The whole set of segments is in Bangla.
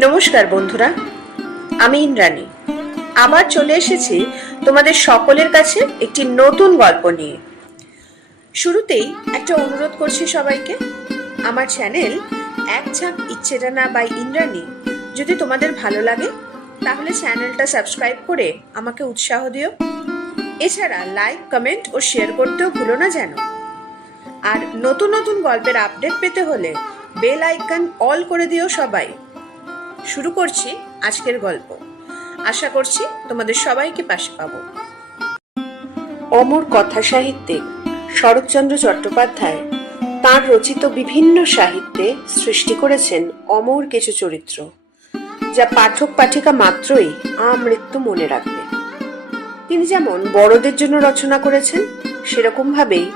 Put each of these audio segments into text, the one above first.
নমস্কার বন্ধুরা, আমি ইন্দ্রাণী আবার চলে এসেছি তোমাদের সকলের কাছে একটি নতুন গল্প নিয়ে। শুরুতেই একটা অনুরোধ করছি সবাইকে, আমার চ্যানেল এক ঝাঁক ইচ্ছেডানা বাই ইন্দ্রাণী যদি তোমাদের ভালো লাগে তাহলে চ্যানেলটা সাবস্ক্রাইব করে আমাকে উৎসাহ দিও। এছাড়া লাইক, কমেন্ট ও শেয়ার করতেও ভুলো না যেন। আর নতুন নতুন গল্পের আপডেট পেতে হলে বেল আইকন অল করে দিও সবাই। শুরু করছি আজকের গল্প। আশা করছি তোমাদের সবাইকে পাশে পাবো। অমর কথা সাহিত্যে শরৎচন্দ্র চট্টোপাধ্যায় তাঁর রচিত বিভিন্ন সাহিত্যে সৃষ্টি করেছেন অমর কিছু চরিত্র, যা পাঠক পাঠিকা মাত্রই আমৃত্যু মনে রাখবে। তিনি যেমন বড়দের জন্য রচনা করেছেন, সেরকম ভাবেই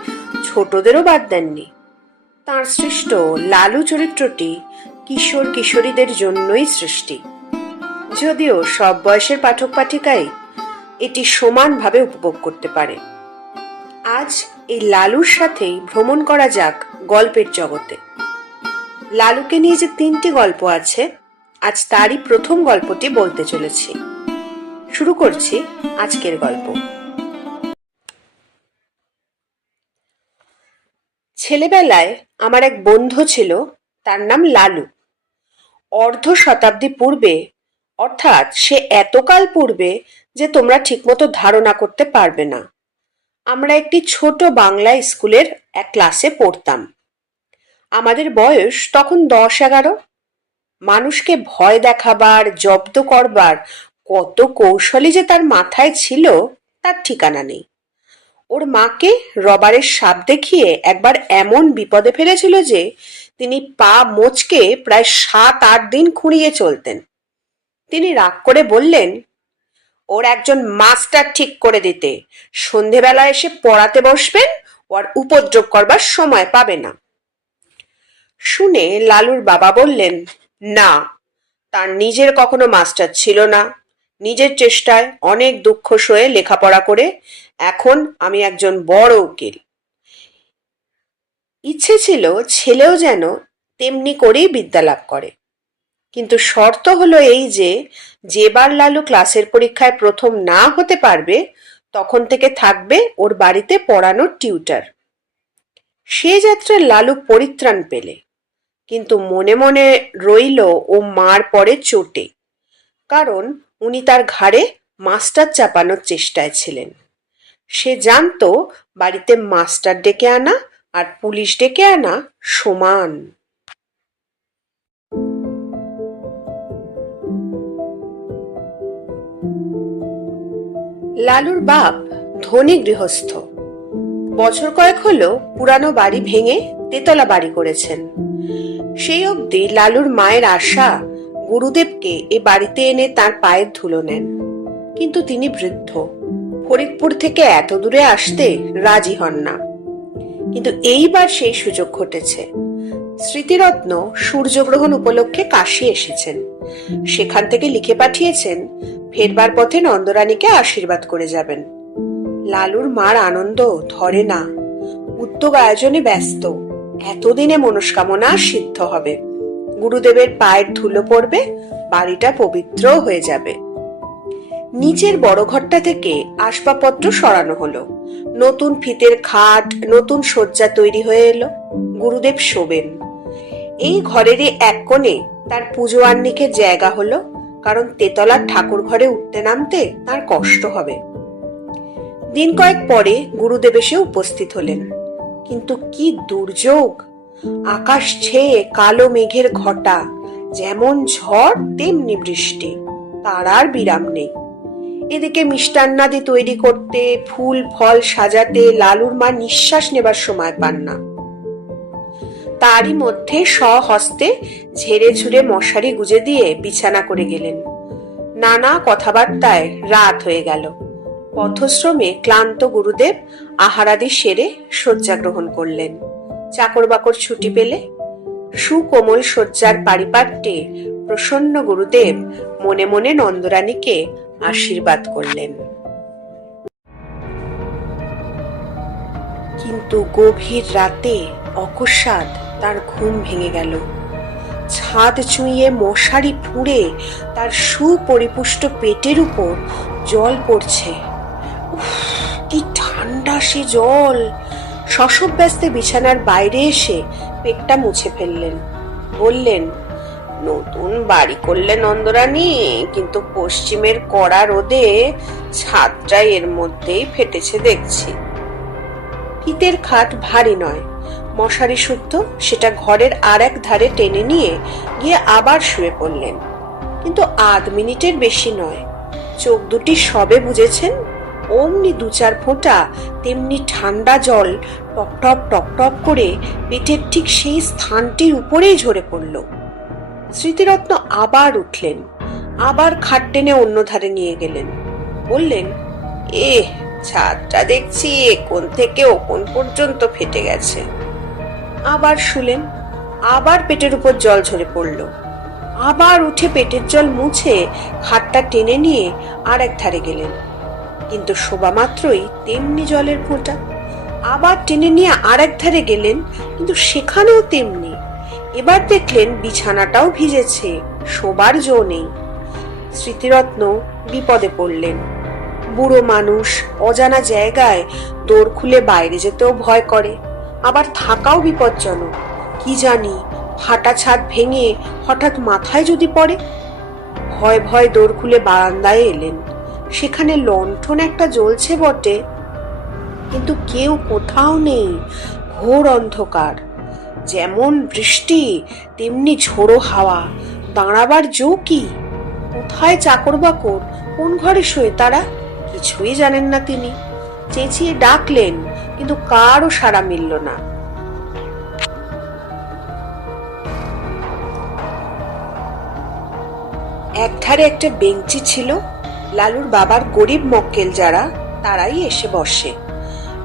ছোটদেরও বাদ দেননি। তাঁর সৃষ্ট লালু চরিত্রটি কিশোর কিশোরীদের জন্যই সৃষ্টি, যদিও সব বয়সের পাঠক পাঠিকাই এটি সমানভাবে উপভোগ করতে পারে। আজ এই লালুর সাথেই ভ্রমণ করা যাক গল্পের জগতে। লালুকে নিয়ে যে 3টি গল্প আছে, আজ তারই প্রথম গল্পটি বলতে চলেছি। শুরু করছি আজকের গল্প। ছেলেবেলায় আমার এক বন্ধু ছিল, তার নাম লালু। অর্ধ শতাব্দী পূর্বে, অর্থাৎ সে এতকাল পূর্বে যে তোমরা ঠিকমতো ধারণা করতে পারবে না, আমরা একটি ছোট বাংলা স্কুলের এক ক্লাসে পড়তাম। আমাদের বয়স তখন 10-11। মানুষকে ভয় দেখাবার, জব্দ করবার কত কৌশলী যে তার মাথায় ছিল তার ঠিকানা নেই। ওর মাকে রবারের সাপ দেখিয়ে একবার এমন বিপদে ফেলেছিল যে তিনি পা মোচকে প্রায় 7-8 দিন খুঁড়িয়ে চলতেন। তিনি রাগ করে বললেন, ওর একজন মাস্টার ঠিক করে দিতে, সন্ধেবেলা এসে পড়াতে বসবেন, ওর উপদ্রব করবার সময় পাবে না। শুনে লালুর বাবা বললেন, না, তার নিজের কখনো মাস্টার ছিল না। নিজের চেষ্টায় অনেক দুঃখ সয়ে লেখাপড়া করে এখন আমি একজন বড় উকিল। ইচ্ছে ছিল ছেলেও যেন তেমনি করেই বিদ্যা লাভ করে, কিন্তু শর্ত হলো এই যে যেবার লালু ক্লাসের পরীক্ষায় প্রথম না হতে পারবে তখন থেকে থাকবে ওর বাড়িতে পড়ানোর টিউটার। সে যাত্রায় লালু পরিত্রাণ পেলে, কিন্তু মনে মনে রইল ও মার পরে চোটে, কারণ উনি তার ঘাড়ে মাস্টার চাপানোর চেষ্টায় ছিলেন। সে জানতো বাড়িতে মাস্টার ডেকে আনা আর পুলিশ ডেকে আনা সমান। লালুর বাপ ধনী গৃহস্থ। বছর কয়েক হলো পুরানো বাড়ি ভেঙে তেতলা বাড়ি করেছেন। সেই অবধি লালুর মায়ের আশা গুরুদেবকে এ বাড়িতে এনে তার পায়ের ধুলো নেন, কিন্তু তিনি বৃদ্ধ, ফরিদপুর থেকে এত দূরে আসতে রাজি হন না। কিন্তু এইবার সেই সুযোগ ঘটেছে। স্মৃতিরত্ন সূর্যগ্রহণ উপলক্ষে কাশী এসেছেন। সেখান থেকে লিখে পাঠিয়েছেন ফেরবার পথে নন্দরানীকে আশীর্বাদ করে যাবেন। লালুর মার আনন্দ ধরে না, উদ্যোগ আয়োজনে ব্যস্ত। এতদিনে মনস্কামনা সিদ্ধ হবে, গুরুদেবের পায়ের ধুলো পড়বে, বাড়িটা পবিত্র হয়ে যাবে। নিচের বড় ঘরটা থেকে আসবাবপত্র সরানো হলো, নতুন ফিতের খাট, নতুন শয্যা তৈরি হয়ে এলো। গুরুদেব শোবেন। এই ঘরেরই এক কোণে তার পুজো আহ্নিকের জায়গা হলো, কারণ তেতলার ঠাকুর ঘরে উঠতে নামতে তার কষ্ট হবে। দিন কয়েক পরে গুরুদেব এসে উপস্থিত হলেন, কিন্তু কি দুর্যোগ! আকাশ ছেয়ে কালো মেঘের ঘটা, যেমন ঝড় তেমনি বৃষ্টি, তার আর বিরাম নেই। এদিকে মিষ্টান্নাদি তৈরি করতে, ফুল ফল সাজাতে লালুর মা নিঃশ্বাস নেবার সময় পান না। তারই মধ্যে স্বহস্তে ঝেড়ে ঝুড়ে মশারি গুজে দিয়ে বিছানা করে গেলেন। নানা কথাবার্তায় রাত হয়ে গেল। পথশ্রমে ক্লান্ত গুরুদেব আহারাদি সেরে শয্যা গ্রহণ করলেন। চাকর বাকর ছুটি পেলে সুকোমল শয্যার পারিপাট্যে প্রসন্ন গুরুদেব মনে মনে নন্দরানীকে আশীর্বাদ করলেন। কিন্তু গভীর রাতে অকস্মাৎ তার ঘুম ভেঙে গেল। ছাদ চুঁইয়ে মশারি ফুঁড়ে তার সুপরিপুষ্ট পেটের উপর জল পড়ছে। উফ, কি ঠান্ডা সে জল! শশব ব্যস্তে বিছানার বাইরে এসে পেটটা মুছে ফেললেন। বললেন, নতুন বাড়ি করলে নন্দরানী, কিন্তু পশ্চিমের কড়া রোদে ছাদটা এর মধ্যেই ফেটেছে দেখছি। ফিতের খাট ভারী নয়, মশারি শুদ্ধ, সেটা ঘরের আর এক ধারে টেনে নিয়ে গিয়ে আবার শুয়ে পড়লেন। কিন্তু আধ মিনিটের বেশি নয়, চোখ দুটি সবে বুঝেছেন, অমনি দু চার ফোঁটা তেমনি ঠান্ডা জল টপ টপ টপ টপ করে পেটের ঠিক সেই স্থানটির উপরেই ঝরে পড়ল। স্মৃতিরত্ন আবার উঠলেন, আবার খাট টেনে অন্য ধারে নিয়ে গেলেন। বললেন, ছাদটা দেখছি কোন থেকে ওপন পর্যন্ত ফেটে গেছে। আবার শুলেন, আবার পেটের উপর জল ঝরে পড়ল। আবার উঠে পেটের জল মুছে খাটটা টেনে নিয়ে আর এক ধারে গেলেন, কিন্তু শোবা মাত্রই তেমনি জলের ফোঁটা। আবার টেনে নিয়ে আর এক ধারে গেলেন, কিন্তু সেখানেও তেমনি। এবার দেখলেন বিছানাটাও ভিজেছে, শোবার জো নেই। স্মৃতিরত্ন বিপদে পড়লেন। বুড়ো মানুষ, অজানা জায়গায় দোর খুলে বাইরে যেতেও ভয় করে, আবার থাকাও বিপজ্জনক। কি জানি, ফাটা ছাদ ভেঙে হঠাৎ মাথায় যদি পড়ে। ভয় ভয় দোর খুলে বারান্দায় এলেন। সেখানে লণ্ঠন একটা জ্বলছে বটে, কিন্তু কেউ কোথাও নেই, ঘোর অন্ধকার। যেমন বৃষ্টি তেমনি ঝোড়ো হাওয়া, দাঁড়াবার জো কি? কোথায় চাকর বাকর, কোন ঘরে শোয় তারা, কিছুই জানেন না তিনি। চেঁচিয়ে ডাকলেন, কিন্তু কারও সাড়া মিলল না। একধারে একটা বেঞ্চি ছিল, লালুর বাবার গরিব মক্কেল যারা, তারাই এসে বসে।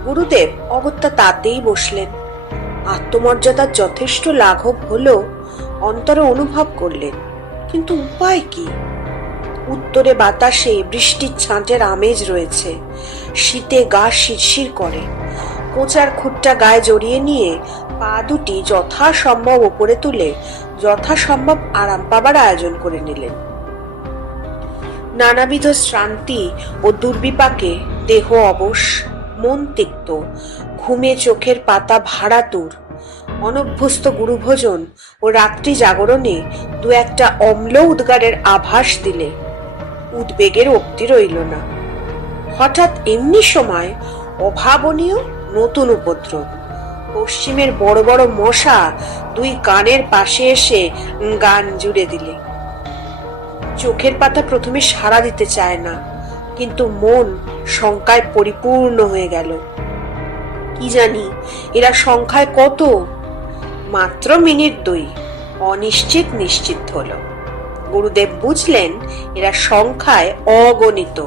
গুরুদেব অগত্যা তাতেই বসলেন। আত্মমর্যাদার যথেষ্ট লাঘব হলো অন্তরে অনুভব করলেন, কিন্তু উপায় কি? উত্তরে বাতাসে বৃষ্টির ছাঁটের আমেজ রয়েছে, শীতে গা শিরশির করে। কোঁচার খুঁটটা গায়ে জড়িয়ে নিয়ে পা দুটি যথাসম্ভব ওপরে তুলে যথাসম্ভব আরাম পাবার আয়োজন করে নিলেন। নানাবিধ শ্রান্তি ও দুর্বিপাকে দেহ অবশ, মন তিক্ত, ঘুমে চোখের পাতা ভারাতুর। অনভ্যস্ত গুরুভোজন ও রাত্রি জাগরণে দু একটা অম্ল উদ্গারের আভাস দিলে উদ্বেগের অবধি রইল না। হঠাৎ এমনি সময় অভাবনীয় নতুন উপদ্রব। পশ্চিমের বড় বড় মশা দুই কানের পাশে এসে গান জুড়ে দিলে। চোখের পাতা প্রথমে সাড়া দিতে চায় না, কিন্তু মন শঙ্কায় পরিপূর্ণ হয়ে গেল। কি জানি এরা সংখ্যায় কত? মাত্র মিনিট দুই, অনিশ্চিত নিশ্চিত হলো। গুরুদেব বুঝলেন এরা সংখ্যায় অগণিত।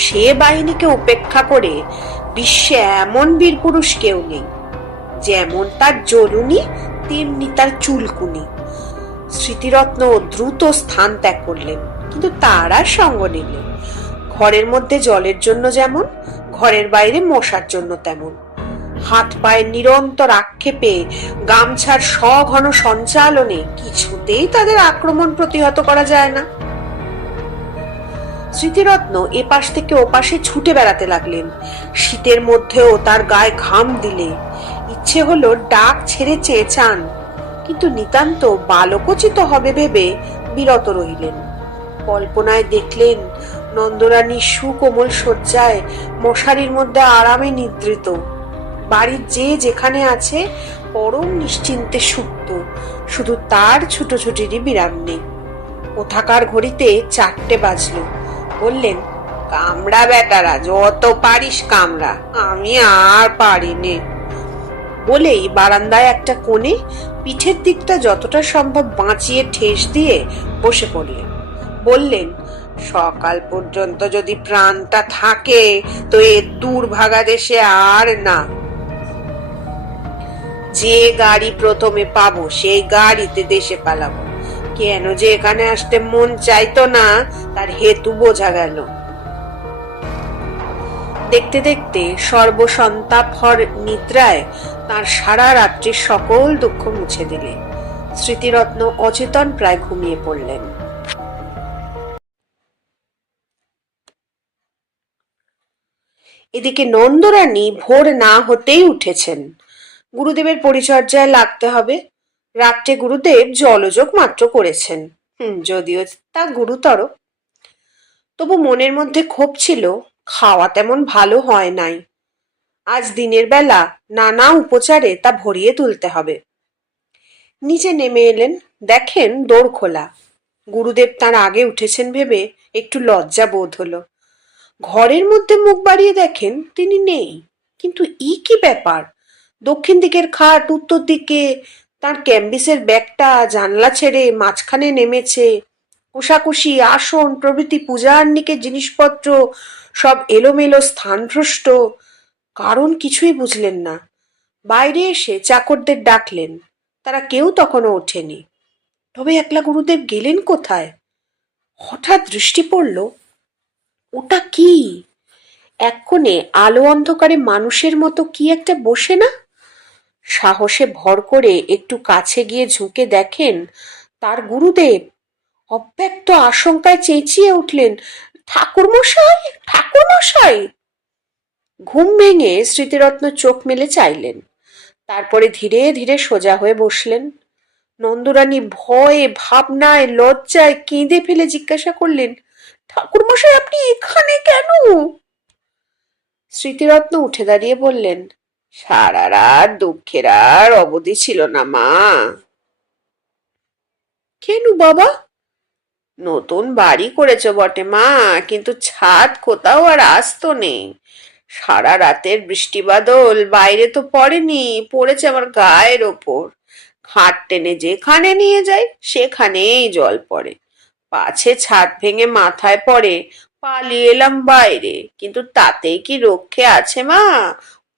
সে বাহিনীকে উপেক্ষা করে বিশ্বে এমন বীর পুরুষ কেউ নেই। যেমন তার জলুনি, তেমনি তার চুলকুনি। স্মৃতিরত্ন দ্রুত স্থান ত্যাগ করলেন, কিন্তু তারা সঙ্গ নিলে। ঘরের মধ্যে জলের জন্য যেমন, ঘরের বাইরে মশার জন্য তেমন। হাত পায়ের নিরন্তর আক্ষেপে, গামছার সঘন সঞ্চালনে কিছুতেই তাদের আক্রমণ প্রতিহত করা যায় না। স্মৃতিরত্ন এপাশ থেকে ওপাশে ছুটে বেড়াতে লাগলেন। শীতের মধ্যেও তার গায়ে ঘাম দিলে। ইচ্ছে হলো ডাক ছেড়ে চেঁচান, কিন্তু নিতান্ত বালকোচিত হবে ভেবে বিরত রইলেন। কল্পনায় দেখলেন নন্দরানী সুকোমল শয্যায় মশারির মধ্যে আরামে নিদ্রিত। বাড়ির যে যেখানে আছে পরম নিশ্চিন্তে সুপ্ত, শুধু তার ছুটোছুটিরই বিরাম নেই। কোথাকার ঘড়িতে 4টে বাজলো। বললেন, কামড়া বেটারা, যত পারিস কামড়া, আমি আর পারিনি। বলেই বারান্দায় একটা কোণে পিঠের দিকটা যতটা সম্ভব বাঁচিয়ে ঠেস দিয়ে বসে পড়লেন। বললেন, সকাল পর্যন্ত যদি প্রাণটা থাকে তো এ দুর্ভাগা দেশে আর না। যে গাড়ি প্রথমে পাবো সেই গাড়িতে দেশে পালাবো। কেন যে এখানে আসতে মন চাইতো না তার হেতু বোঝা গেল। দেখতে দেখতে সর্বসন্তাপহর নিদ্রায় তার সারা রাত্রির সকল দুঃখ মুছে দিলে। স্মৃতিরত্ন অচেতন প্রায় ঘুমিয়ে পড়লেন। এদিকে নন্দরানী ভোর না হতেই উঠেছেন। গুরুদেবের পরিচর্যায় লাগতে হবে। রাত্রে গুরুদেব জলযোগ মাত্র করেছেন, যদিও তা গুরুতর। তবু মনের মধ্যে ক্ষোভ ছিল, খাওয়া তেমন ভালো হয় নাই। আজ দিনের বেলা নানা উপচারে তা ভরিয়ে তুলতে হবে। নিচে নেমে এলেন, দেখেন দোর খোলা। গুরুদেব তার আগে উঠেছেন ভেবে একটু লজ্জা বোধ হলো। ঘরের মধ্যে মুখ বাড়িয়ে দেখেন তিনি নেই। কিন্তু কি ব্যাপার? দক্ষিণ দিকের খাট উত্তর দিকে, তার ক্যাম্বিসের ব্যাগটা জানলা ছেড়ে মাঝখানে নেমেছে। কোষাকুষি, আসন প্রভৃতি পূজা আহ্নিকের জিনিসপত্র সব এলোমেলো স্থানভ্রষ্ট। কারণ কিছুই বুঝলেন না। বাইরে এসে চাকরদের ডাকলেন, তারা কেউ তখনও ওঠেনি। তবে একলা গুরুদেব গেলেন কোথায়? হঠাৎ দৃষ্টি পড়ল, ওটা কি? এক কোণে আলো অন্ধকারে মানুষের মতো কি একটা বসে না? সাহসে ভর করে একটু কাছে গিয়ে ঝুঁকে দেখেন তার গুরুদেব। অব্যক্ত আশঙ্কায় চেঁচিয়ে উঠলেন, ঠাকুরমশাই, ঠাকুরমশাই! ঘুম ভেঙে স্মৃতিরত্ন চোখ মেলে চাইলেন, তারপরে ধীরে ধীরে সোজা হয়ে বসলেন। নন্দরানী ভয়ে, ভাবনায়, লজ্জায় কেঁদে ফেলে জিজ্ঞাসা করলেন, ঠাকুরমশাই, আপনি এখানে কেন? স্মৃতিরত্ন উঠে দাঁড়িয়ে বললেন, সারা রাত দুঃখের আর অবধি ছিল না মা। কেন বাবা? নতুন বাড়ি করেছ বটে মা, কিন্তু ছাদ কোথাও আর আস্ত নেই। সারা রাতের বৃষ্টি বাদল বাইরে তো পড়েনি, পড়েছে আমার গায়ের ওপর। খাট টেনে যেখানে নিয়ে যাই সেখানেই জল পড়ে। পাছে ছাদ ভেঙে মাথায় পড়ে, পালিয়ে এলাম বাইরে, কিন্তু তাতেই কি রক্ষে আছে মা?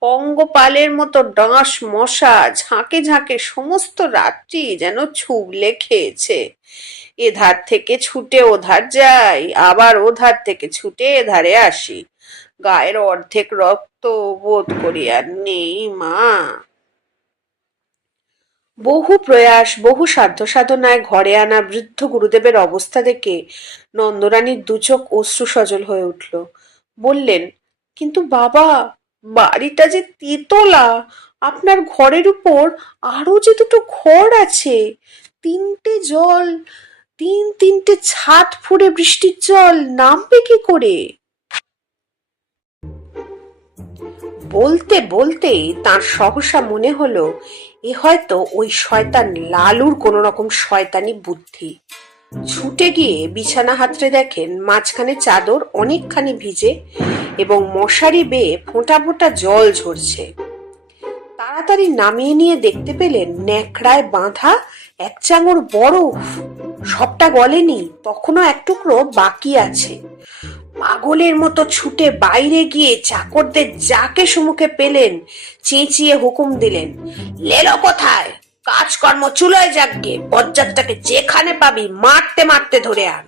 পঙ্গপালের মতো ডাঁশ মশা ঝাঁকে ঝাঁকে সমস্ত রাত্রি যেন ছুবলে খেয়েছে। এধার থেকে ছুটে ওধার যাই, আবার ওধার থেকে ছুটে এধারে আসি। গায়ের অর্ধেক রক্ত বোধ করি আর নেই মা। বহু প্রয়াস, বহু সাধ্য সাধনায় ঘরে আনা বৃদ্ধ গুরুদেবের অবস্থা দেখে নন্দরানীর দুচোখ অশ্রু সজল হয়ে উঠল। বললেন, কিন্তু বাবা, বাড়িটা যে তেতলা, আপনার ঘরের উপর আরো যে দুটো ঘর আছে, তিনটে জল, তিনটে ছাদ ফুঁড়ে বৃষ্টির জল নামবে কি করে? বলতে বলতেই তার সহসা মনে হলো, এ হয়তো ওই শয়তান লালুর কোনো রকম শয়তানি বুদ্ধি। ছুটে গিয়ে বিছানা হাতড়ে দেখেন মাঝখানে চাদর অনেকখানি ভিজে এবং মশারি বেয়ে ফোঁটা ফোঁটা জল ঝরছে। তাড়াতাড়ি নামিয়ে নিয়ে দেখতে পেলেন ন্যাকড়ায় বাঁধা এক চাঙড় বরফ। সবটা গলেনি, তখনও এক টুকরো বাকি আছে। পাগলের মতো ছুটে বাইরে গিয়ে চাকরদের যাকে সুমুখে পেলেন চেঁচিয়ে হুকুম দিলেন, লেলো কোথায়? কাজকর্ম চুলোয় যাকগে, বজ্জাতটাকে যেখানে পাবি মারতে মারতে ধরে আন।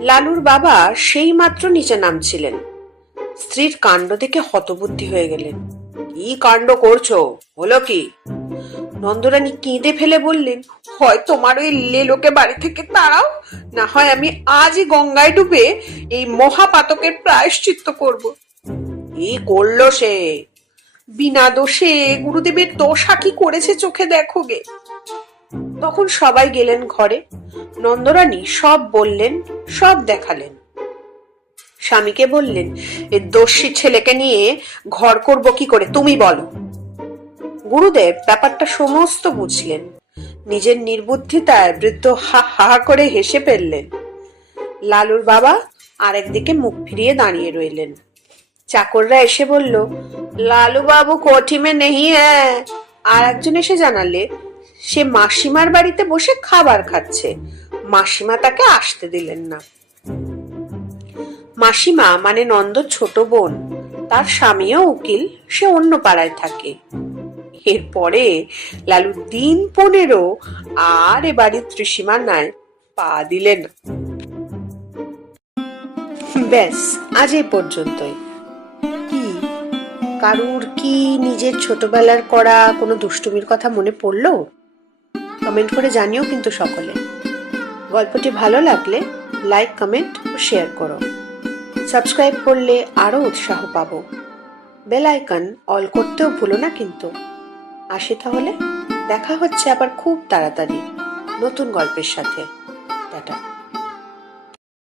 লালুর বাবা সেই মাত্র নিচে নামছিলেন। স্ত্রীর কাণ্ড দেখে হতবুদ্ধি হয়ে গেলেন। কি কাণ্ড করছো? হলো কি? নন্দরানী কেঁদে ফেলে বললেন, হয় তোমার ওই লেলোকে বাড়ি থেকে তাড়াও, না হয় আমি আজই গঙ্গায় ডুবে এই মহাপাতকের প্রায়শ্চিত্ত করব। কি করলো সে? বিনা দোষে গুরুদেবের দশা কি করেছে চোখে দেখো গে। তখন সবাই গেলেন ঘরে। নন্দরানী সব বললেন, সব দেখালেন। স্বামীকে বললেন, এই দস্যি ছেলেকে নিয়ে ঘর করব কি করে, তুমি বলো। গুরুদেব ব্যাপারটা সমস্ত বুঝলেন। নিজের নির্বুদ্ধিতায় বৃদ্ধ হা হা করে হেসে ফেললেন। লালুর বাবা আরেকদিকে মুখ ফিরিয়ে দাঁড়িয়ে রইলেন। চাকররা এসে বলল, লালু বাবু কোঠি মে নেই হ্যাঁ। আর একজন এসে জানালে সে মাসিমার বাড়িতে বসে খাবার খাচ্ছে, মাসিমা তাকে আসতে দিলেন না। মাসিমা মানে নন্দর ছোট বোন, তার স্বামীও উকিল, সে অন্য পাড়ায় থাকে। এরপরে লালু দিন 15 আর এ বাড়ির ত্রিসীমানায় পা দিলেন। ব্যাস, আজ এই পর্যন্তই। কি কারুর কি নিজের ছোটবেলার করা কোনো দুষ্টুমির কথা মনে পড়লো? কমেন্ট করে জানিও কিন্তু সকলে। গল্পটি ভালো লাগলে লাইক, কমেন্ট ও শেয়ার করো। সাবস্ক্রাইব করলে আরো উৎসাহ পাবো। বেল আইকন অল করতেও ভুলো না কিন্তু। আসি তাহলে, দেখা হচ্ছে আবার খুব তাড়াতাড়ি নতুন গল্পের সাথে। টাটা।